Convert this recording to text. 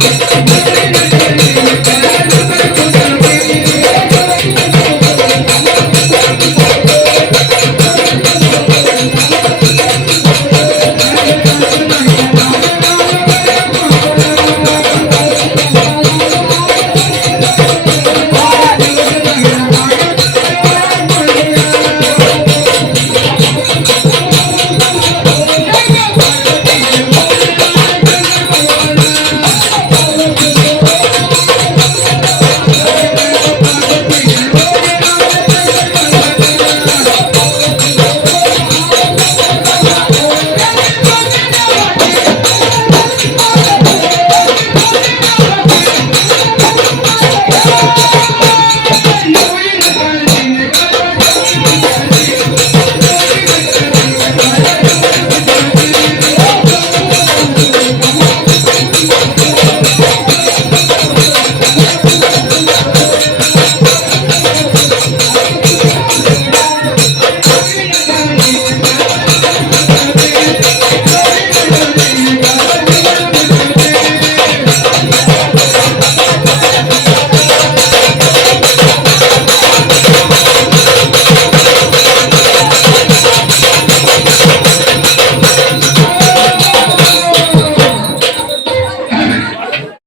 Thank you. Thank you.